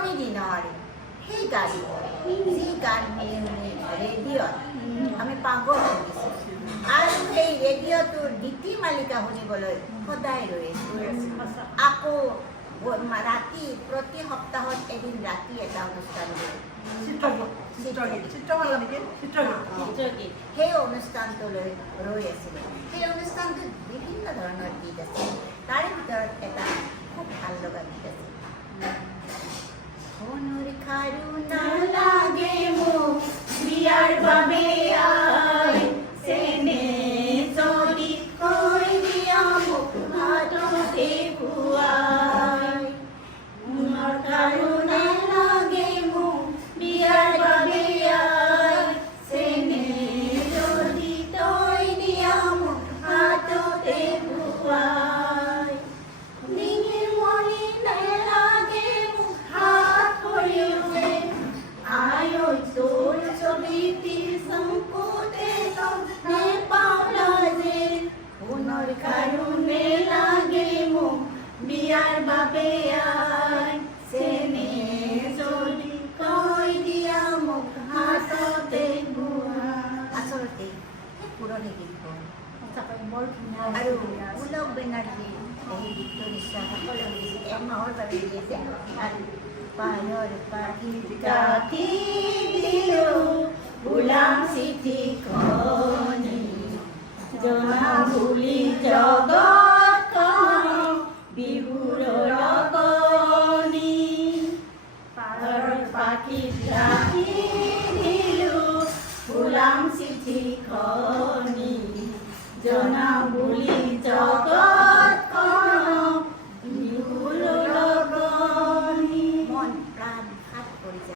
পুৰণি দিনৰ সেই গানবোৰ যি গান ৰেডিঅ'ত আমি পাগল হৈ গৈছোঁ আৰু সেই ৰেডিঅ'টোৰ গীতি মালিকা শুনিবলৈ সদায় ৰৈ আছোঁ। আকৌ ৰাতি প্ৰতি সপ্তাহত এদিন ৰাতি এটা অনুষ্ঠান দিয়ে চিত্ৰগীত। সেই অনুষ্ঠানটোলৈ ৰৈ আছিলোঁ। সেই অনুষ্ঠানটোত বিভিন্ন ধৰণৰ গীত আছে। তাৰে ভিতৰত এটা খুব ভাল লগা গীত আছে। সোণৰ খাৰু নালাগে মোক বিয়াৰ বাবে আই, চেনে যদি কৈ দিয়া মোক হাততে খুৱাই। সোণৰ খাৰু নালাগে মোক বিয়াৰ বাবে আই, চেনে যদি তই দিয়া মোক হাততে খুৱাই। ডিঙিৰ মণি নালাগে মোক হাত ভৰিৰে আই, ঐ তোৰ ছবিটি চকুতে নেপাওঁ লাজে। সোণৰ খাৰু নালাগে মোক বিয়াৰ বাবে আই, চেনে যদি কৈ দিয়া মোক হাততে খুৱাই। আচলতে সেই পুৰণি গীতবোৰ বৰ ধুনীয়া আৰু পুলক বেনাৰ্জী এই গীতটো নিশ্চয় সকলোৱে শুনিছে। এমাহৰ বাবে উলিয়াইছে আৰু পাৰৰ পাখিত গাঁঠি দিলোঁ গোলাম চিঠিখনি, জনা বুলি জগতখনক বিহুৰ লগনি। পাৰৰ পাখিত গাঁঠি দিলোঁ গোলাম চিঠিখনি, জনা বুলি জগতখনক বিহুৰ লগনি। মন প্ৰাণ হাত পৰি যায়।